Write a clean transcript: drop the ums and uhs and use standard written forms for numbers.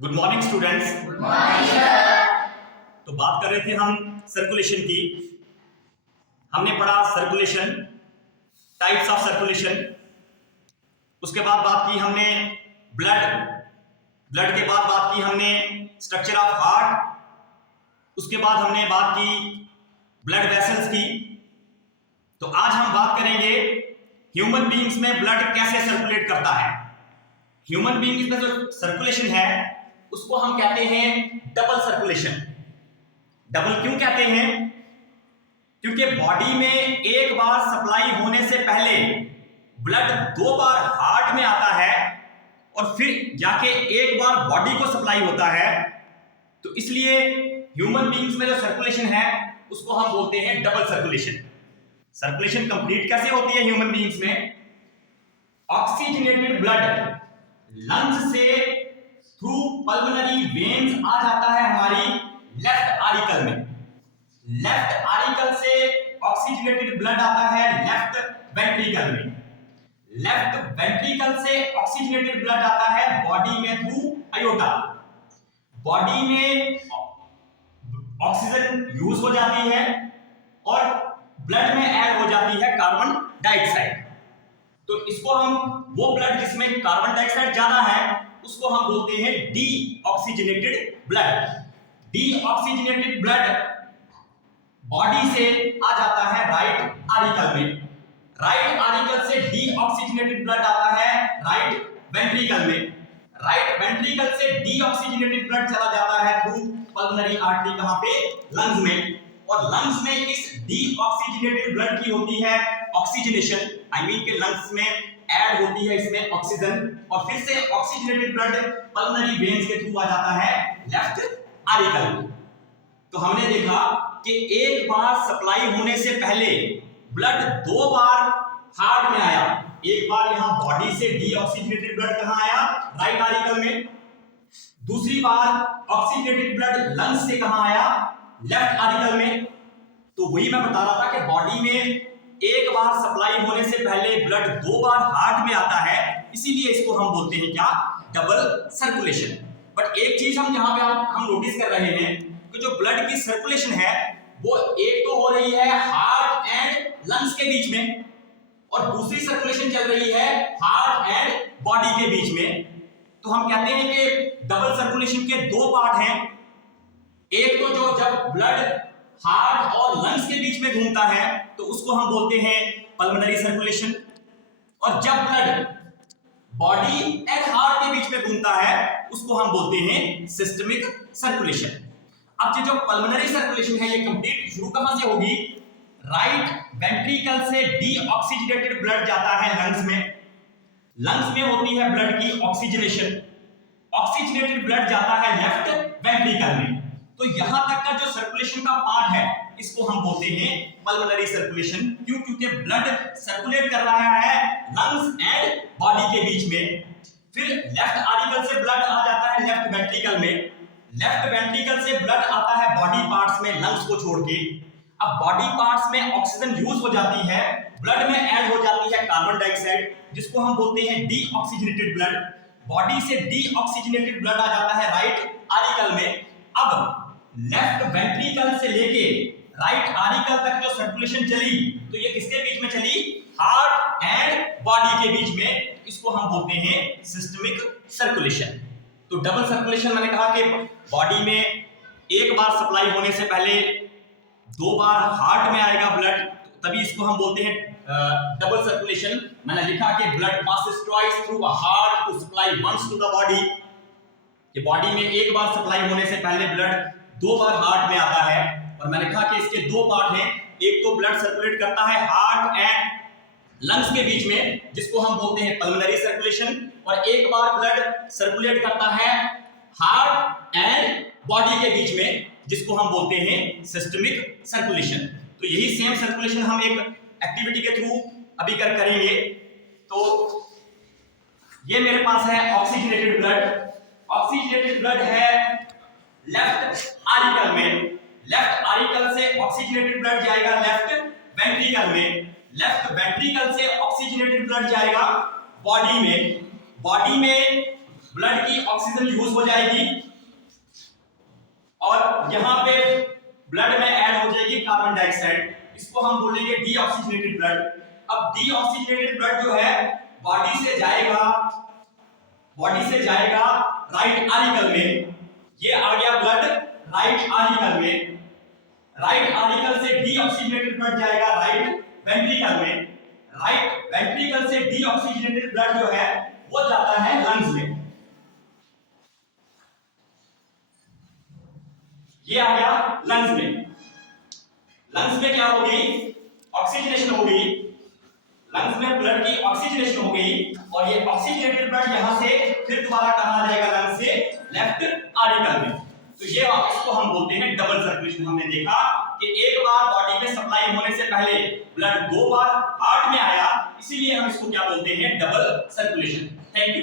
Good morning students. Good morning sir. तो बात कर रहे थे हम सर्कुलेशन की। हमने पढ़ा सर्कुलेशन, टाइप्स ऑफ सर्कुलेशन। उसके बाद बात की हमने ब्लड के बाद बात की हमने स्ट्रक्चर ऑफ हार्ट। उसके बाद हमने बात की ब्लड वेसल्स की। तो आज हम बात करेंगे ह्यूमन बीइंग्स में ब्लड कैसे सर्कुलेट करता है। ह्यूमन बीइंग्स में जो सर्कुलेशन है उसको हम कहते हैं डबल सर्कुलेशन। डबल क्यों कहते हैं? क्योंकि बॉडी में एक बार सप्लाई होने से पहले ब्लड 2 बार हार्ट में आता है और फिर जाके एक बार बॉडी को सप्लाई होता है। तो इसलिए ह्यूमन बीइंग्स में जो सर्कुलेशन है उसको हम बोलते हैं डबल सर्कुलेशन। सर्कुलेशन कंप्लीट कैसे होती है ह्यूमन बीइंग्स में? ऑक्सीजनेटेड ब्लड लंग्स से थ्रू पल्मोनरी वेन्स आ जाता है हमारी लेफ्ट आरिकल में। लेफ्ट आरिकल से ऑक्सीजनेटेड ब्लड आता है लेफ्ट वेंट्रिकल में। लेफ्ट वेंट्रिकल से ऑक्सीजनेटेड ब्लड आता है बॉडी में थ्रू अयोटा। बॉडी में ऑक्सीजन यूज हो जाती है और ब्लड में ऐड हो जाती है कार्बन डाइऑक्साइड। तो इसको हम वो ब्लड जिसमें कार्बन डाइऑक्साइड ज्यादा है उसको हम बोलते हैं deoxygenated blood. Deoxygenated blood body से आ जाता है राइट आरिकल में। राइट आरिकल से डीऑक्सीजनेटेड ब्लड आता है राइट वेंट्रिकल में। राइट वेंट्रिकल से डीऑक्सीजनेटेड ब्लड चला जाता है थ्रू पल्मोनरी आर्टरी कहां पे? लंग्स में। और लंग्स में इस डीऑक्सीजनेटेड ब्लड की होती है ऑक्सीजनेशन। आई मीन के लंग्स में ऐड होती है इसमें ऑक्सीजन और फिर से ऑक्सीजनेटेड ब्लड पल्मोनरी वेन्स के थ्रू आ जाता है लेफ्ट आरिकल में। तो हमने देखा कि एक बार सप्लाई होने से पहले ब्लड 2 बार हार्ट में आया। एक बार यहां बॉडी से डीऑक्सीजनेटेड ब्लड कहां आया? राइट आरिकल में। दूसरी बार ऑक्सीजनेटेड ब्लड लंग्स से कहां आया? लेफ्ट आरिकल में। तो वही मैं बता रहा था कि बॉडी में एक बार सप्लाई होने से पहले ब्लड 2 बार हार्ट में आता है, इसीलिए इसको हम बोलते हैं क्या? Double circulation. बट एक चीज हम यहां पे हम नोटिस कर रहे हैं कि जो ब्लड की सर्कुलेशन है वो एक तो हो रही है हार्ट एंड लंग्स के बीच में और दूसरी सर्कुलेशन चल रही है हार्ट एंड बॉडी के बीच में। तो हम कहते हैं कि डबल सर्कुलेशन के 2 पार्ट हैं। एक तो जो जब ब्लड हार्ट और लंग्स के बीच में घूमता है तो उसको हम बोलते हैं पल्मोनरी सर्कुलेशन, और जब ब्लड बॉडी एंड हार्ट के बीच में घूमता है उसको हम बोलते हैं सिस्टमिक सर्कुलेशन। अब जो पल्मोनरी सर्कुलेशन है ये कंप्लीट शुरू कहां से होगी? राइट वेंट्रिकल से डीऑक्सीजनेटेड ब्लड जाता है लंग्स में। लंग्स में होती है ब्लड की ऑक्सीजनेशन। ऑक्सीजनेटेड ब्लड जाता है लेफ्ट वेंट्रिकल में। तो यहां तक का जो सर्कुलेशन का पार्ट है इसको हम बोलते हैं पल्मोनरी सर्कुलेशन। क्यों? क्योंकि ब्लड सर्कुलेट कर रहा है लंग्स एंड बॉडी के बीच में। फिर लेफ्ट आरिकल से ब्लड आ जाता है लेफ्ट वेंट्रिकल में। लेफ्ट वेंट्रिकल से ब्लड आता है बॉडी पार्ट्स में लंग्स को छोड़ के। अब बॉडी पार्ट्स में ऑक्सीजन यूज हो जाती है, ब्लड में ऐड हो जाती है कार्बन डाइऑक्साइड जिसको हम बोलते हैं डीऑक्सीजनेटेड ब्लड। बॉडी से डीऑक्सीजनेटेड ब्लड आ जाता है राइट आरिकल में। अब लेफ्ट वेंट्रिकल से लेके राइट आरिकल तक जो सर्कुलेशन चली तो ये किसके बीच में चली? हार्ट एंड बॉडी के बीच में। इसको हम बोलते हैं सिस्टमिक सर्कुलेशन। तो डबल सर्कुलेशन मैंने कहा कि बॉडी में एक बार सप्लाई होने से पहले 2 बार हार्ट में आएगा ब्लड, तभी इसको हम बोलते हैं डबल सर्कुलेशन। मैंने लिखा कि blood passes twice through a heart to supply once to the body. कि बॉडी में एक बार सप्लाई होने से पहले ब्लड 2 बार हार्ट में आता है। और मैंने कहा कि इसके 2 पार्ट हैं। एक तो ब्लड सर्कुलेट करता है हार्ट एंड लंग्स के बीच में जिसको हम बोलते हैं पल्मोनरी सर्कुलेशन, और एक बार ब्लड सर्कुलेट करता है हार्ट एंड बॉडी के बीच में जिसको हम बोलते हैं सिस्टमिक सर्कुलेशन। तो यही सेम सर्कुलेशन हम एक एक्टिविटी के थ्रू अभी करेंगे। तो ये मेरे पास है ऑक्सीजनेटेड ब्लड। ऑक्सीजनेटेड ब्लड है लेफ्ट आरिकल में। लेफ्ट आरिकल से ऑक्सीजनेटेड ब्लड जाएगा लेफ्ट वेंट्रिकल में। लेफ्ट वेंट्रिकल से ऑक्सीजनेटेड ब्लड जाएगा बॉडी में। बॉडी में ब्लड की ऑक्सीजन यूज हो जाएगी और यहां पे ब्लड में ऐड हो जाएगी कार्बन डाइऑक्साइड, इसको हम बोलेंगे डीऑक्सीजनेटेड ब्लड। अब डीऑक्सीजनेटेड ब्लड जो है बॉडी से जाएगा राइट आर्टिकल में, ये आ गया ब्लड राइट आर्टिकल में, राइट आर्टिकल से डीऑक्सीजनेटेड ब्लड जाएगा राइट वेंट्रिकल में, राइट वेंट्रिकल से डीऑक्सीजनेटेड ब्लड जो है वो जाता है लंग्स में, ये आ गया लंग्स में। लंग्स में क्या होगी, ऑक्सीजनेशन होगी, लंग्स में ब्लड की ऑक्सीजनेशन हो गई और ये ऑक्सीजनेटेड ब्लड यहां से फिर दोबारा कहां जाएगा, लंग्स से लेफ्ट आर्टिकल में। तो ये इसको हम बोलते हैं डबल सर्कुलेशन। हमने देखा कि एक बार बॉडी में सप्लाई होने से पहले ब्लड 2 बार हार्ट में आया, इसीलिए हम इसको क्या बोलते हैं, डबल सर्कुलेशन। Thank you.